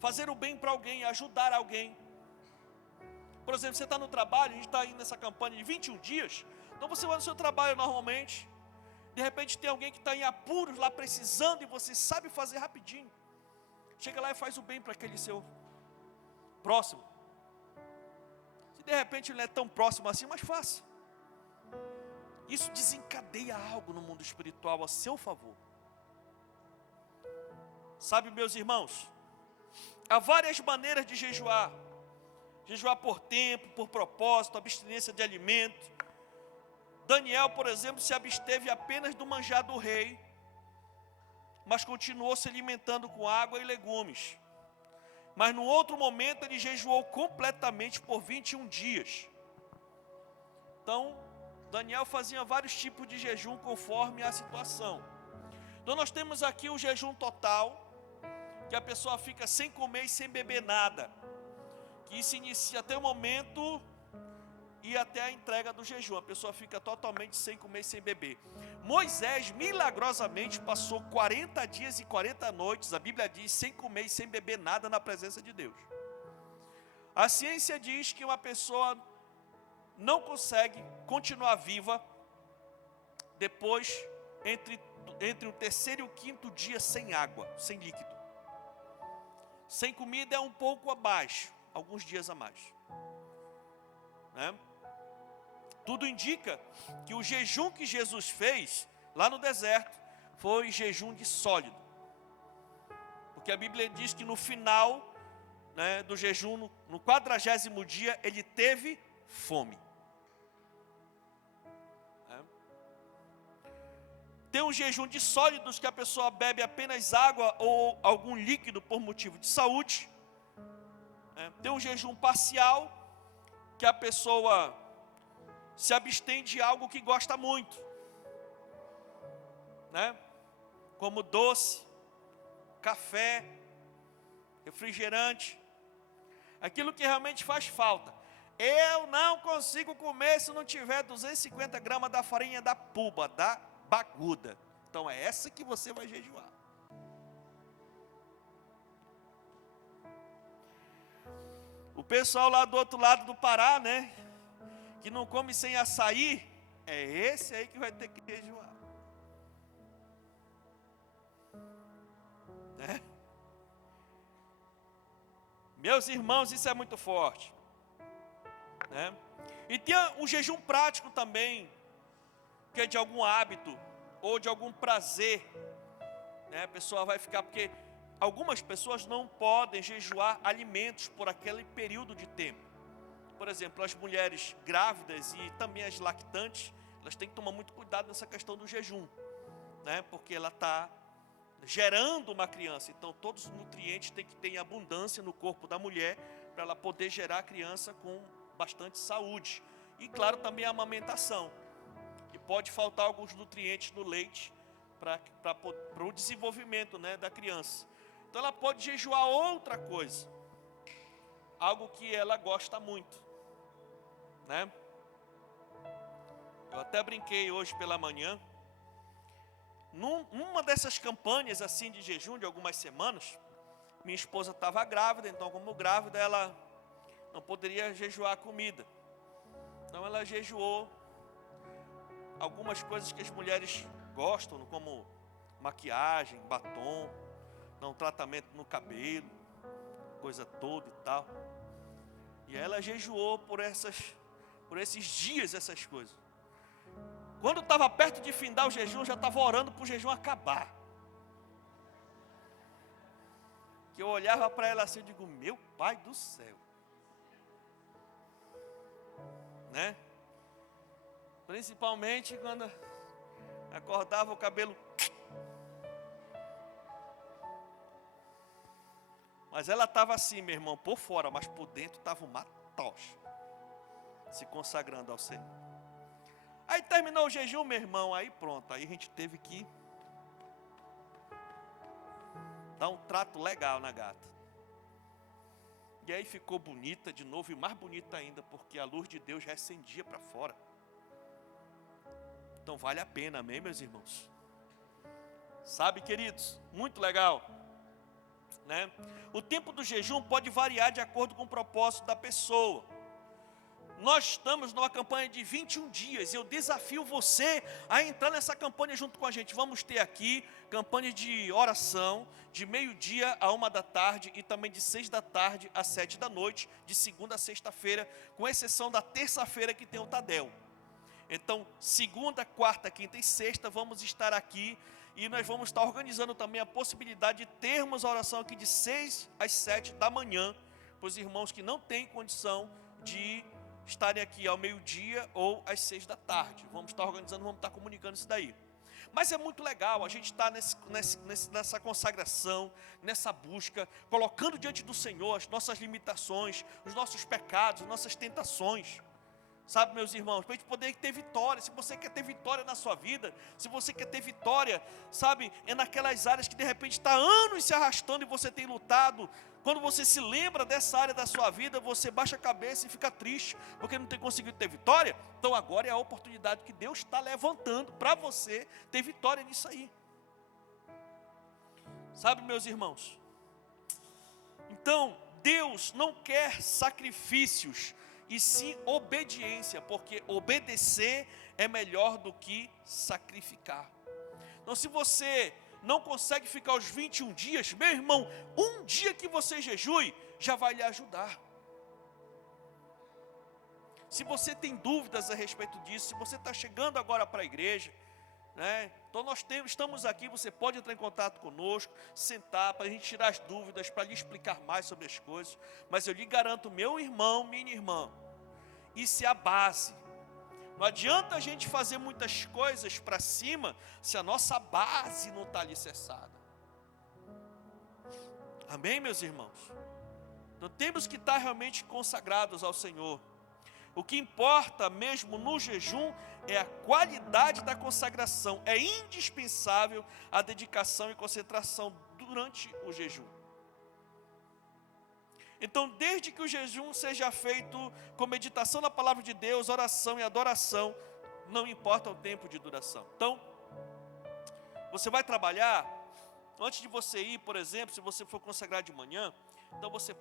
Fazer o bem para alguém, ajudar alguém. Por exemplo, você está no trabalho, a gente está aí nessa campanha de 21 dias, então você vai no seu trabalho normalmente, de repente tem alguém que está em apuros lá precisando e você sabe fazer rapidinho. Chega lá e faz o bem para aquele seu próximo. Se de repente ele não é tão próximo assim, mas faça. Isso desencadeia algo no mundo espiritual a seu favor. Sabe, meus irmãos, há várias maneiras de jejuar. Jejuar por tempo, por propósito, abstinência de alimento. Daniel, por exemplo, se absteve apenas do manjar do rei, mas continuou se alimentando com água e legumes. Mas no outro momento ele jejuou completamente por 21 dias. Então, Daniel fazia vários tipos de jejum conforme a situação. Então nós temos aqui o jejum total, que a pessoa fica sem comer e sem beber nada, que se inicia até o momento e até a entrega do jejum. A pessoa fica totalmente sem comer e sem beber. Moisés milagrosamente passou 40 dias e 40 noites, a Bíblia diz, sem comer e sem beber nada na presença de Deus. A ciência diz que uma pessoa não consegue continuar viva depois entre entre o terceiro e o quinto dia sem água, sem líquido. Sem comida é um pouco abaixo, alguns dias a mais. Né? Tudo indica que o jejum que Jesus fez lá no deserto foi jejum de sólido. Porque a Bíblia diz que no final, né, do jejum, no 40º dia, ele teve fome. Tem um jejum de sólidos que a pessoa bebe apenas água ou algum líquido por motivo de saúde. Tem um jejum parcial que a pessoa se abstém de algo que gosta muito, né? Como doce, café, refrigerante, aquilo que realmente faz falta. Eu não consigo comer se não tiver 250 gramas da farinha da puba, da baguda. Então é essa que você vai jejuar. O pessoal lá do outro lado do Pará, né, que não come sem açaí, é esse aí que vai ter que jejuar. Né? Meus irmãos, isso é muito forte. Né? E tem um jejum prático também, que é de algum hábito ou de algum prazer, né? A pessoa vai ficar, porque algumas pessoas não podem jejuar alimentos por aquele período de tempo. Por exemplo, as mulheres grávidas e também as lactantes, elas têm que tomar muito cuidado nessa questão do jejum, né? Porque ela está gerando uma criança, então todos os nutrientes têm que ter em abundância no corpo da mulher para ela poder gerar a criança com bastante saúde. E claro, também a amamentação. E pode faltar alguns nutrientes no leite para o desenvolvimento, né, da criança. Então ela pode jejuar outra coisa, algo que ela gosta muito, né? Eu até brinquei hoje pela manhã, numa dessas campanhas assim de jejum de algumas semanas, minha esposa estava grávida, então como grávida ela não poderia jejuar comida. Então ela jejuou algumas coisas que as mulheres gostam, como maquiagem, batom, um tratamento no cabelo, coisa toda e tal. E ela jejuou por esses dias, essas coisas. Quando estava perto de findar o jejum, já estava orando para o jejum acabar. Que eu olhava para ela assim e digo, meu pai do céu. Né? Principalmente quando acordava o cabelo. Mas ela estava assim, meu irmão, por fora, mas por dentro estava uma tocha, se consagrando ao Senhor. Aí terminou o jejum, meu irmão, aí pronto, aí a gente teve que dar um trato legal na gata. E aí ficou bonita de novo, e mais bonita ainda, porque a luz de Deus já acendia para fora. Então vale a pena, amém, meus irmãos? Sabe, queridos, muito legal, né? O tempo do jejum pode variar de acordo com o propósito da pessoa. Nós estamos numa campanha de 21 dias. Eu desafio você a entrar nessa campanha junto com a gente. Vamos ter aqui campanha de oração de meio-dia a 1h e também de 6h a 7h, de segunda a sexta-feira, com exceção da terça-feira que tem o Tadel. Então, segunda, quarta, quinta e sexta vamos estar aqui e nós vamos estar organizando também a possibilidade de termos a oração aqui de 6 às 7 da manhã, para os irmãos que não têm condição de estarem aqui ao meio-dia ou às 6 da tarde. Vamos estar organizando, vamos estar comunicando isso daí. Mas é muito legal a gente estar nessa consagração, nessa busca, colocando diante do Senhor as nossas limitações, os nossos pecados, as nossas tentações. Sabe, meus irmãos, para a gente poder ter vitória. Se você quer ter vitória na sua vida, se você quer ter vitória, sabe, é naquelas áreas que de repente está anos se arrastando e você tem lutado. Quando você se lembra dessa área da sua vida, você baixa a cabeça e fica triste, porque não tem conseguido ter vitória. Então agora é a oportunidade que Deus está levantando para você ter vitória nisso aí. Sabe, meus irmãos? Então, Deus não quer sacrifícios, e sim obediência, porque obedecer é melhor do que sacrificar. Então, se você não consegue ficar os 21 dias, meu irmão, um dia que você jejue, já vai lhe ajudar. Se você tem dúvidas a respeito disso, se você está chegando agora para a igreja, né? Então estamos aqui, você pode entrar em contato conosco, sentar para a gente tirar as dúvidas, para lhe explicar mais sobre as coisas. Mas eu lhe garanto, meu irmão, minha irmã, isso é a base. Não adianta a gente fazer muitas coisas para cima, se a nossa base não está alicerçada. Amém, meus irmãos? Então temos que estar realmente consagrados ao Senhor. O que importa mesmo no jejum é a qualidade da consagração. É indispensável a dedicação e concentração durante o jejum. Então, desde que o jejum seja feito com meditação na palavra de Deus, oração e adoração, não importa o tempo de duração. Então, você vai trabalhar, antes de você ir, por exemplo, se você for consagrar de manhã, então você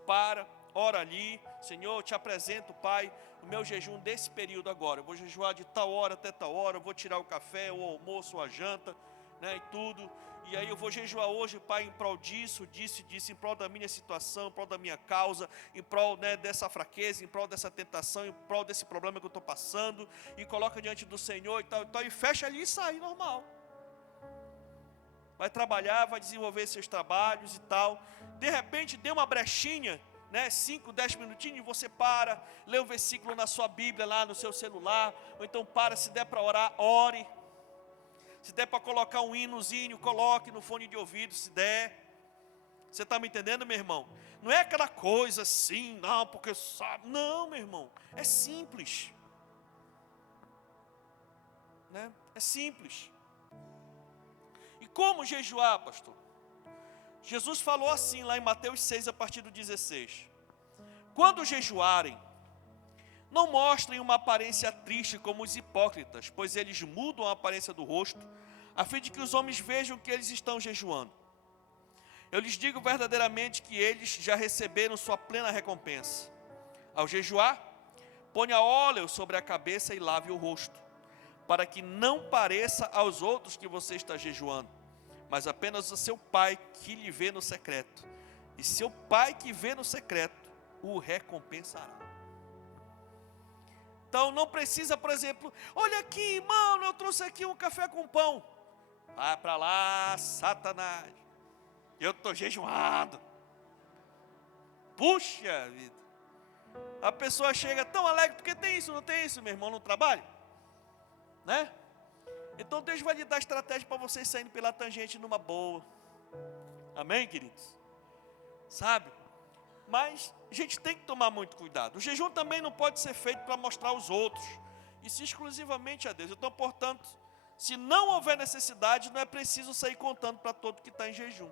ora ali, Senhor, eu te apresento, Pai, o meu jejum desse período agora. Eu vou jejuar de tal hora até tal hora, eu vou tirar o café, o almoço, a janta, né, e tudo. E aí eu vou jejuar hoje, Pai, em prol disso, em prol da minha situação, em prol da minha causa, em prol, né, dessa fraqueza, em prol dessa tentação, em prol desse problema que eu estou passando, e coloca diante do Senhor e tal, e fecha ali e sai, normal. Vai trabalhar, vai desenvolver seus trabalhos e tal. De repente, dê uma brechinha, né, 5, 10 minutinhos, você para, lê um versículo na sua Bíblia, lá no seu celular, ou então para, se der para orar, ore. Se der para colocar um hinozinho, coloque no fone de ouvido, se der. Você está me entendendo, meu irmão? Não é aquela coisa assim, não, porque sabe. Não, meu irmão, é simples. Né? É simples. E como jejuar, pastor? Jesus falou assim lá em Mateus 6, a partir do 16. Quando jejuarem, não mostrem uma aparência triste como os hipócritas, pois eles mudam a aparência do rosto, a fim de que os homens vejam que eles estão jejuando. Eu lhes digo verdadeiramente que eles já receberam sua plena recompensa. Ao jejuar, ponha óleo sobre a cabeça e lave o rosto, para que não pareça aos outros que você está jejuando, mas apenas o seu Pai que lhe vê no secreto. E seu Pai que vê no secreto o recompensará. Então não precisa, por exemplo, olha aqui, mano, eu trouxe aqui um café com pão. Vai para lá, Satanás. Eu estou jejuando. Puxa vida. A pessoa chega tão alegre, porque tem isso, não tem isso, meu irmão, no trabalho? Né? Então Deus vai lhe dar estratégia para vocês saírem pela tangente numa boa. Amém, queridos? Sabe? Mas a gente tem que tomar muito cuidado. O jejum também não pode ser feito para mostrar aos outros, isso exclusivamente a Deus. Então, portanto, se não houver necessidade, não é preciso sair contando para todo que está em jejum.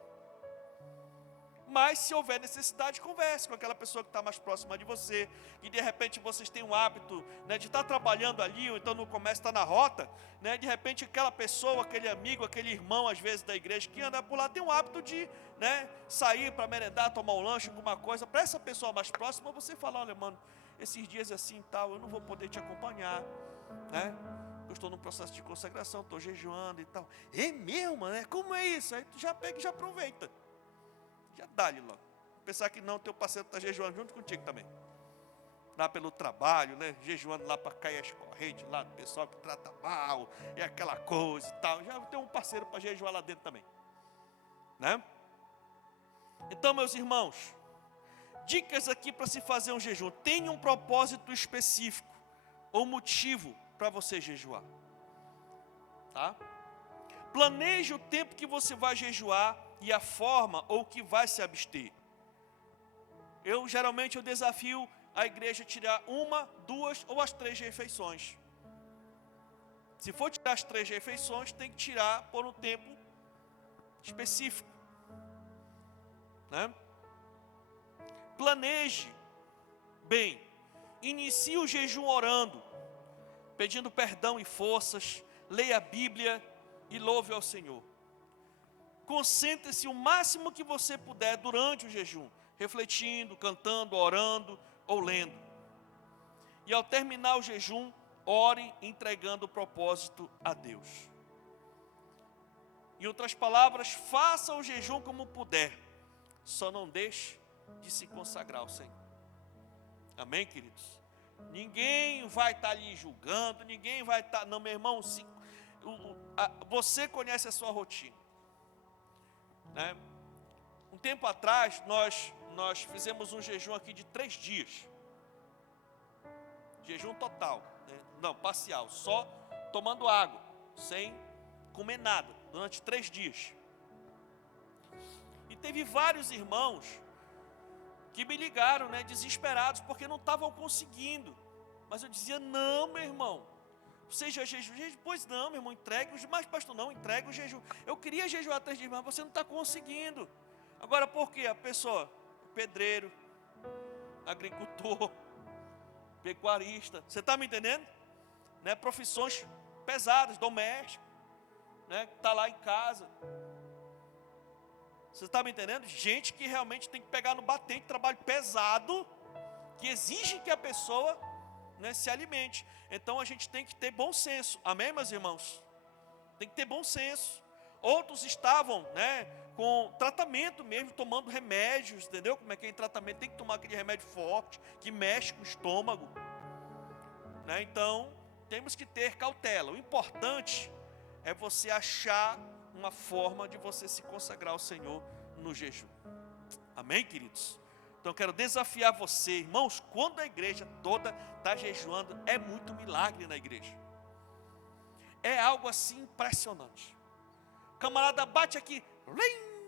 Mas se houver necessidade, converse com aquela pessoa que está mais próxima de você, e de repente vocês têm um hábito, né, de estar trabalhando ali, ou então no comércio está na rota, né, de repente aquela pessoa, aquele amigo, aquele irmão às vezes da igreja que anda por lá, tem um hábito de, né, sair para merendar, tomar um lanche, alguma coisa. Para essa pessoa mais próxima, você fala, olha mano, esses dias assim e tal, eu não vou poder te acompanhar, né? Eu estou num processo de consagração, estou jejuando e tal. É mesmo, né? Como é isso? Aí tu já pega e já aproveita. Já dá-lhe logo. Pensar que não, teu parceiro está jejuando junto contigo também. Lá pelo trabalho, né? Jejuando lá para cair as correntes lá do pessoal que trata mal, e aquela coisa e tal. Já tem um parceiro para jejuar lá dentro também. Né? Então, meus irmãos, dicas aqui para se fazer um jejum. Tenha um propósito específico ou motivo para você jejuar. Tá? Planeje o tempo que você vai jejuar e a forma ou que vai se abster. Geralmente eu desafio a igreja a tirar 1, 2 ou as 3 refeições. Se for tirar as 3 refeições, tem que tirar por um tempo específico, né? Planeje bem. Inicie o jejum orando, pedindo perdão e forças. Leia a Bíblia e louve ao Senhor. Concentre-se o máximo que você puder durante o jejum, refletindo, cantando, orando ou lendo. E ao terminar o jejum, ore entregando o propósito a Deus. Em outras palavras, faça o jejum como puder, só não deixe de se consagrar ao Senhor. Amém, queridos? Ninguém vai estar ali julgando, ninguém vai estar, não, meu irmão, você conhece a sua rotina, né? Um tempo atrás, nós fizemos um jejum aqui de 3 dias, jejum total, né? Não, parcial, só tomando água, sem comer nada, durante 3 dias. E teve vários irmãos que me ligaram, né, desesperados, porque não estavam conseguindo. Mas eu dizia, não, meu irmão, você já jejuou? Pois não, meu irmão, entregue o jejum. Mas pastor, não, entregue o jejum. Eu queria jejuar 3 dias, mas você não está conseguindo. Agora por quê? A pessoa, pedreiro, agricultor, pecuarista, você está me entendendo? Né, profissões pesadas, doméstico, né, está lá em casa. Você está me entendendo? Gente que realmente tem que pegar no batente, trabalho pesado, que exige que a pessoa, né, se alimente. Então a gente tem que ter bom senso. Amém, meus irmãos? Tem que ter bom senso. Outros estavam, né, com tratamento mesmo, tomando remédios, entendeu? Como é que é em tratamento? Tem que tomar aquele remédio forte, que mexe com o estômago, né? Então, temos que ter cautela. O importante é você achar uma forma de você se consagrar ao Senhor no jejum. Amém, queridos? Então eu quero desafiar você, irmãos, quando a igreja toda está jejuando, é muito milagre na igreja. É algo assim impressionante. O camarada bate aqui,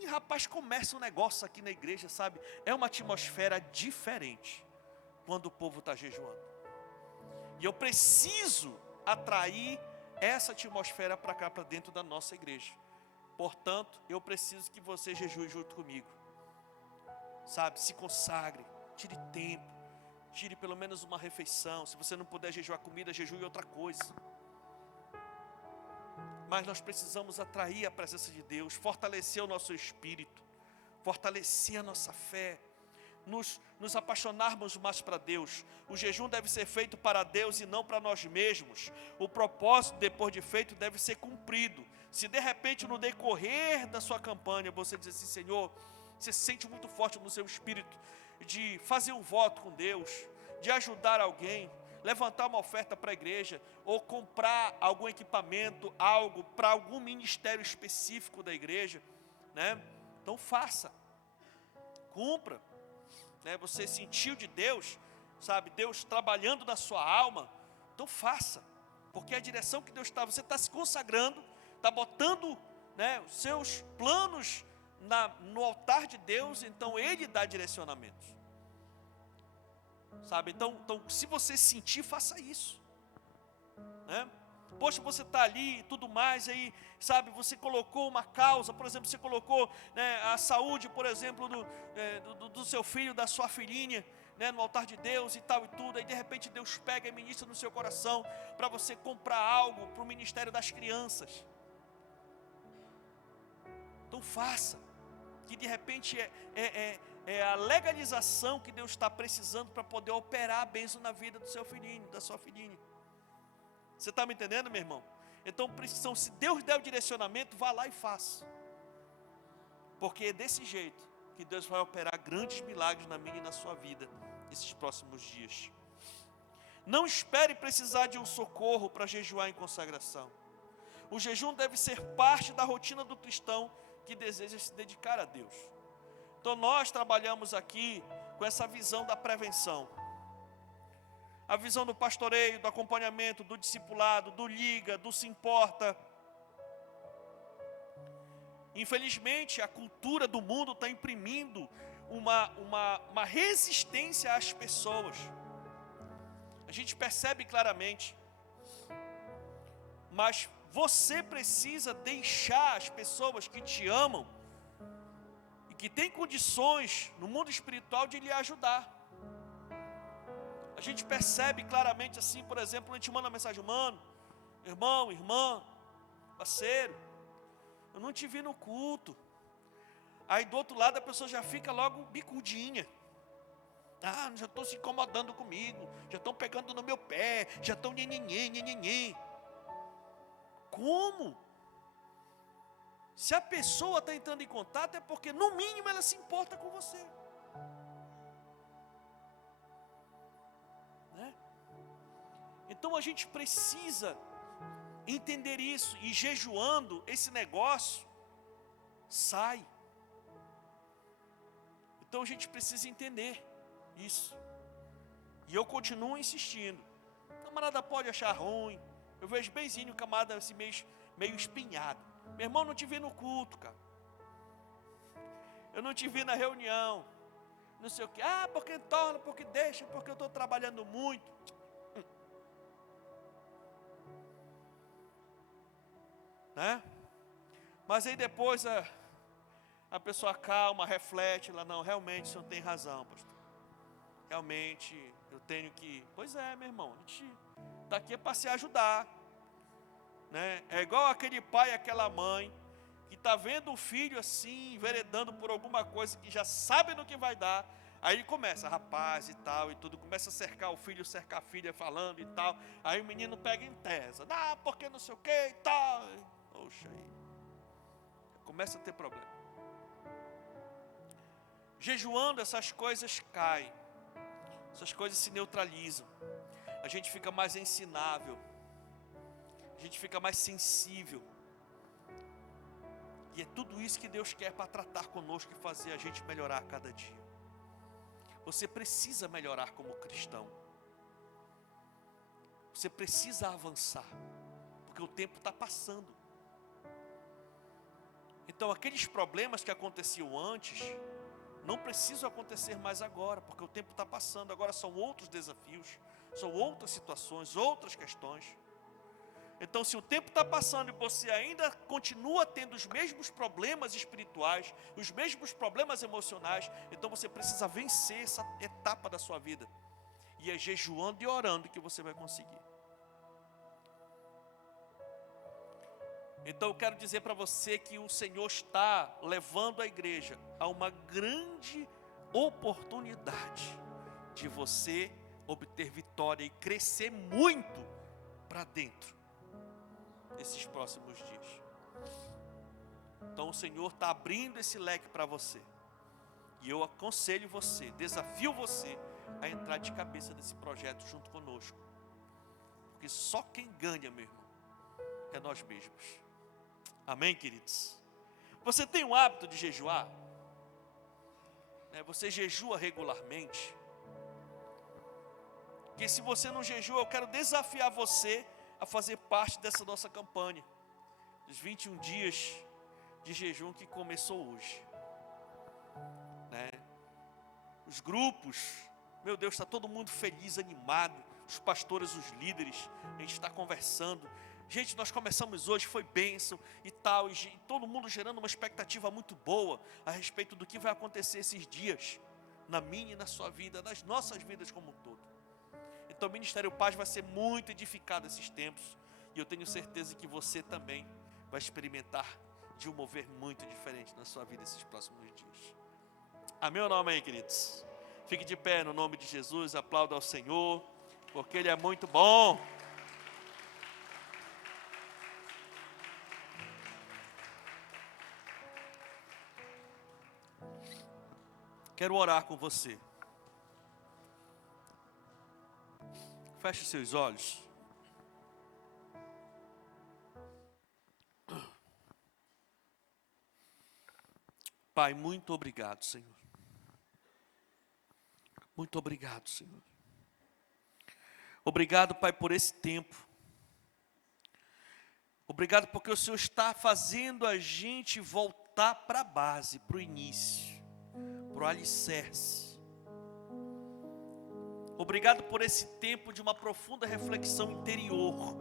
rapaz, começa um negócio aqui na igreja, sabe? É uma atmosfera diferente quando o povo está jejuando. E eu preciso atrair essa atmosfera para cá, para dentro da nossa igreja. Portanto, eu preciso que você jejue junto comigo. Sabe, se consagre, tire tempo, tire pelo menos uma refeição. Se você não puder jejuar comida, jejue outra coisa. Mas nós precisamos atrair a presença de Deus, fortalecer o nosso espírito, fortalecer a nossa fé, nos apaixonarmos mais para Deus. O jejum deve ser feito para Deus e não para nós mesmos. O propósito, depois de feito, deve ser cumprido. Se de repente no decorrer da sua campanha você diz assim, Senhor, você se sente muito forte no seu espírito de fazer um voto com Deus, de ajudar alguém, levantar uma oferta para a igreja, ou comprar algum equipamento, algo para algum ministério específico da igreja, né? Então faça, cumpra, né? Você sentiu de Deus, sabe, Deus trabalhando na sua alma, então faça, porque a direção que Deus está, você está se consagrando, está botando, né, os seus planos no altar de Deus, então Ele dá direcionamentos, sabe? Então se você sentir, faça isso, né? Poxa, você está ali e tudo mais, aí, sabe, você colocou uma causa, por exemplo, você colocou, né, a saúde, por exemplo, do seu filho, da sua filhinha, né, no altar de Deus e tal e tudo, aí de repente Deus pega e ministra no seu coração, para você comprar algo para o ministério das crianças. Então faça, que de repente é a legalização que Deus está precisando para poder operar a bênção na vida do seu filhinho, da sua filhinha. Você está me entendendo, meu irmão? Então, se Deus der o direcionamento, vá lá e faça. Porque é desse jeito que Deus vai operar grandes milagres na minha e na sua vida, esses próximos dias. Não espere precisar de um socorro para jejuar em consagração. O jejum deve ser parte da rotina do cristão que deseja se dedicar a Deus. Então nós trabalhamos aqui com essa visão da prevenção. A visão do pastoreio, do acompanhamento, do discipulado, do liga, do se importa. Infelizmente, a cultura do mundo está imprimindo uma resistência às pessoas. A gente percebe claramente. Mas você precisa deixar as pessoas que te amam e que têm condições no mundo espiritual de lhe ajudar. A gente percebe claramente assim, por exemplo, a gente manda uma mensagem, mano, irmão, irmã, parceiro, eu não te vi no culto. Aí do outro lado a pessoa já fica logo bicudinha. Ah, já estão se incomodando comigo, já estão pegando no meu pé, já estão nhenhenhen. Como? Se a pessoa está entrando em contato, é porque no mínimo ela se importa com você. Né? Então a gente precisa entender isso, e jejuando, esse negócio sai. Então a gente precisa entender isso. E eu continuo insistindo. O camarada pode achar ruim. Eu vejo benzinho o camarada assim, meio espinhado. Meu irmão, não te vi no culto, cara. Eu não te vi na reunião. Não sei o que. Ah, porque torna, porque deixa, porque eu estou trabalhando muito. Né? Mas aí depois a pessoa calma, reflete, lá, não, realmente o senhor tem razão, pastor. Realmente eu tenho que... Pois é, meu irmão, a gente está aqui para se ajudar. Né? É igual aquele pai, aquela mãe, que está vendo o filho assim, enveredando por alguma coisa que já sabe no que vai dar. Aí ele começa, rapaz e tal, e tudo, começa a cercar o filho, cercar a filha falando e tal. Aí o menino pega em tesa, porque não sei o que e tal. Poxa, aí começa a ter problema. Jejuando, essas coisas caem, essas coisas se neutralizam, a gente fica mais ensinável, a gente fica mais sensível. E é tudo isso que Deus quer para tratar conosco e fazer a gente melhorar a cada dia. Você precisa melhorar como cristão. Você precisa avançar, porque o tempo está passando. Então aqueles problemas que aconteciam antes não precisam acontecer mais agora, porque o tempo está passando. Agora são outros desafios, são outras situações, outras questões. Então, se o tempo está passando e você ainda continua tendo os mesmos problemas espirituais, os mesmos problemas emocionais, então você precisa vencer essa etapa da sua vida. E é jejuando e orando que você vai conseguir. Então eu quero dizer para você que o Senhor está levando a igreja a uma grande oportunidade de você obter vitória e crescer muito para dentro nesses próximos dias. Então o Senhor está abrindo esse leque para você. E eu aconselho você, desafio você a entrar de cabeça nesse projeto junto conosco. Porque só quem ganha, meu irmão, é nós mesmos. Amém, queridos? Você tem o hábito de jejuar? Você jejua regularmente? Porque se você não jejua, eu quero desafiar você a fazer parte dessa nossa campanha, dos 21 dias de jejum que começou hoje. Os grupos, meu Deus, está todo mundo feliz, animado, os pastores, os líderes, a gente está conversando. Gente, nós começamos hoje, foi bênção e tal, e todo mundo gerando uma expectativa muito boa a respeito do que vai acontecer esses dias, na minha e na sua vida, nas nossas vidas como um todo. Então o Ministério Paz vai ser muito edificado esses tempos, e eu tenho certeza que você também vai experimentar de um mover muito diferente na sua vida esses próximos dias. Amém ou não amém, queridos? Fique de pé no nome de Jesus, aplauda ao Senhor, porque Ele é muito bom. Quero orar com você. Feche seus olhos. Pai, muito obrigado, Senhor. Muito obrigado, Senhor. Obrigado, Pai, por esse tempo. Obrigado porque o Senhor está fazendo a gente voltar para a base, para o início, para o alicerce. Obrigado por esse tempo de uma profunda reflexão interior.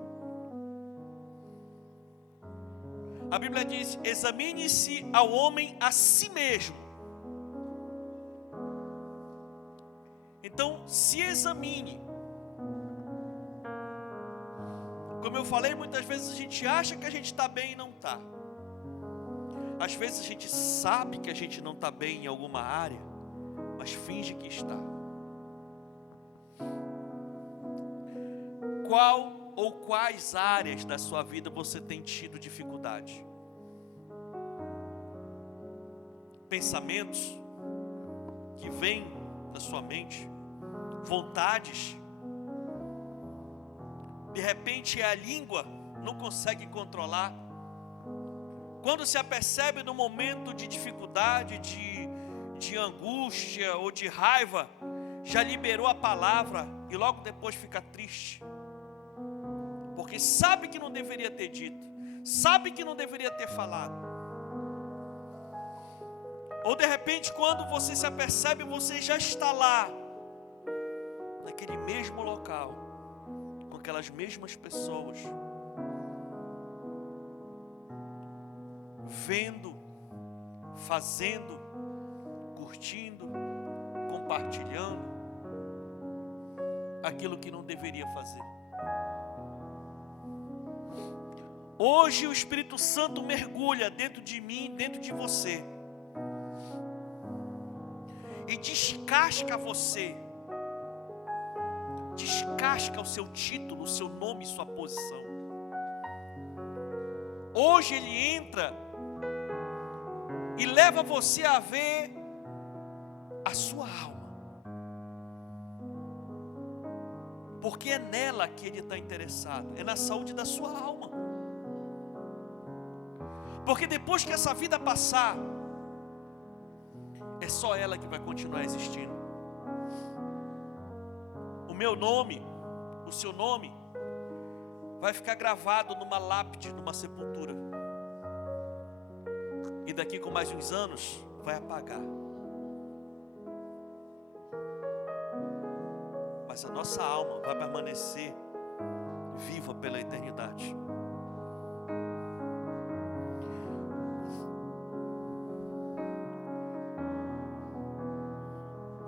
A Bíblia diz: examine-se ao homem a si mesmo. Então, se examine. Como eu falei, muitas vezes a gente acha que a gente está bem e não está. Às vezes a gente sabe que a gente não está bem em alguma área, mas finge que está. Qual ou quais áreas da sua vida você tem tido dificuldade? pensamentos que vêm na sua mente, vontades. De repente a língua não consegue controlar. Quando se apercebe no momento de dificuldade, de angústia ou de raiva, já liberou a palavra e logo depois fica triste. Porque sabe que não deveria ter dito, sabe que não deveria ter falado. Ou de repente, quando você se apercebe, você já está lá, naquele mesmo local, com aquelas mesmas pessoas, vendo, fazendo, curtindo, compartilhando aquilo que não deveria fazer. Hoje o Espírito Santo mergulha dentro de mim, dentro de você, e descasca você, descasca o seu título, o seu nome e sua posição. Hoje ele entra e leva você a ver a sua alma, porque é nela que ele está interessado, é na saúde da sua alma. Porque depois que essa vida passar, é só ela que vai continuar existindo. O meu nome, o seu nome, vai ficar gravado numa lápide, numa sepultura. E daqui com mais uns anos, vai apagar. Mas a nossa alma vai permanecer viva pela eternidade.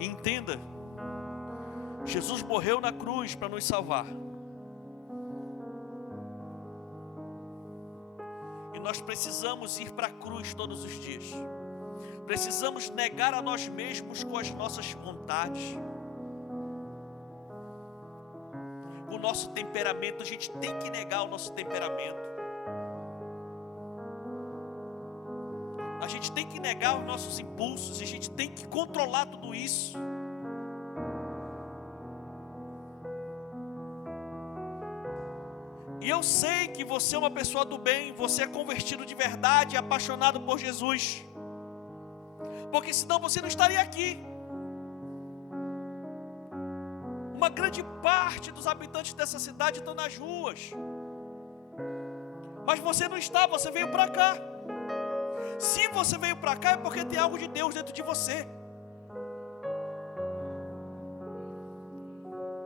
Entenda, Jesus morreu na cruz para nos salvar. E nós precisamos ir para a cruz todos os dias. Precisamos negar a nós mesmos com as nossas vontades, com o nosso temperamento. A gente tem que negar o nosso temperamento. A gente tem que negar os nossos impulsos. A gente tem que controlar tudo isso. E eu sei que você é uma pessoa do bem. Você é convertido de verdade, apaixonado por Jesus. Porque senão você não estaria aqui. Uma grande parte dos habitantes dessa cidade estão nas ruas. Mas você não está, você veio para cá. Se você veio para cá é porque tem algo de Deus dentro de você.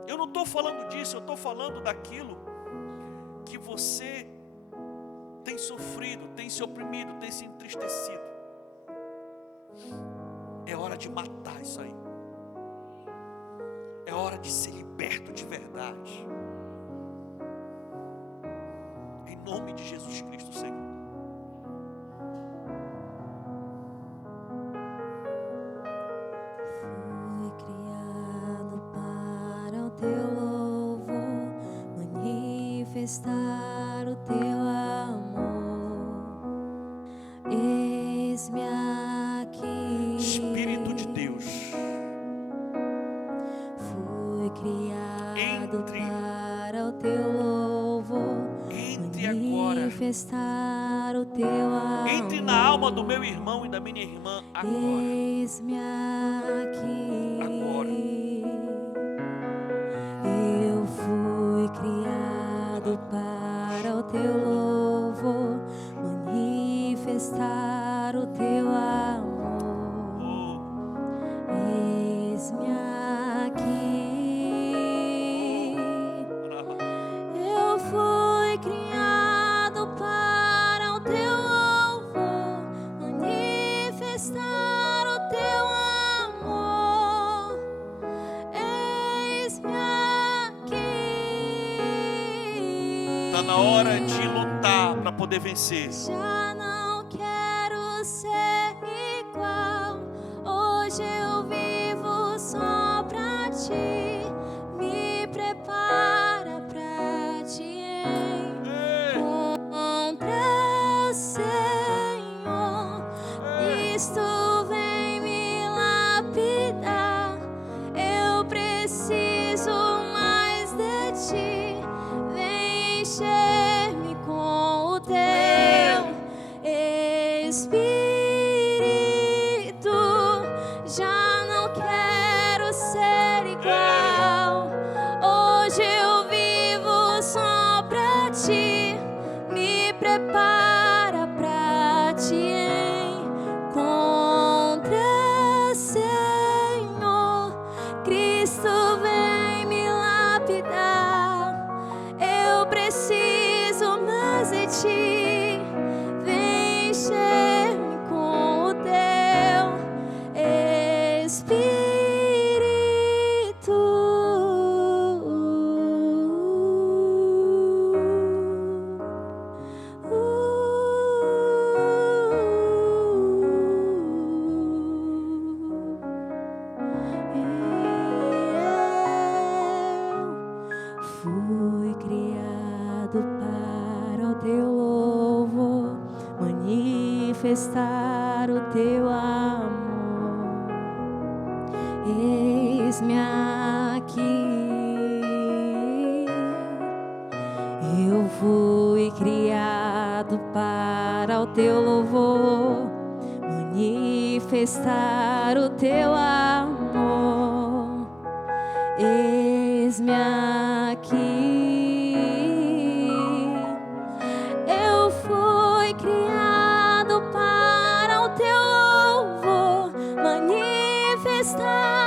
Eu não estou falando disso, eu estou falando daquilo que você tem sofrido, tem se oprimido, tem se entristecido. É hora de matar isso aí. É hora de ser liberto de verdade. Em nome de Jesus Cristo, Senhor. Manifestar o teu amor, eis-me aqui. Espírito de Deus, fui criado entre para o teu louvor, entre agora, manifestar o teu amor. entre na alma do meu irmão e da minha irmã agora. Eis-me aqui. Agora. Eu fui criado para o teu louvor, manifestar o teu amor. Eis-me aqui. Eu fui criado para o teu louvor, manifestar o teu amor. Eis-me aqui. Está na hora de lutar para poder vencer. Já não quero ser igual. Hoje eu vivo só pra ti. Me prepara pra te encontrar, Senhor. Cristo vem. Cristo vem me lapidar. Eu preciso mais de ti. Vem encher-me com o teu Espírito. Fui criado para o teu louvor, manifestar o teu amor. Eis-me aqui. Eu fui criado para o teu louvor, manifestar o teu amor. Eis-me aqui. Eu fui criado para o teu louvor, manifestar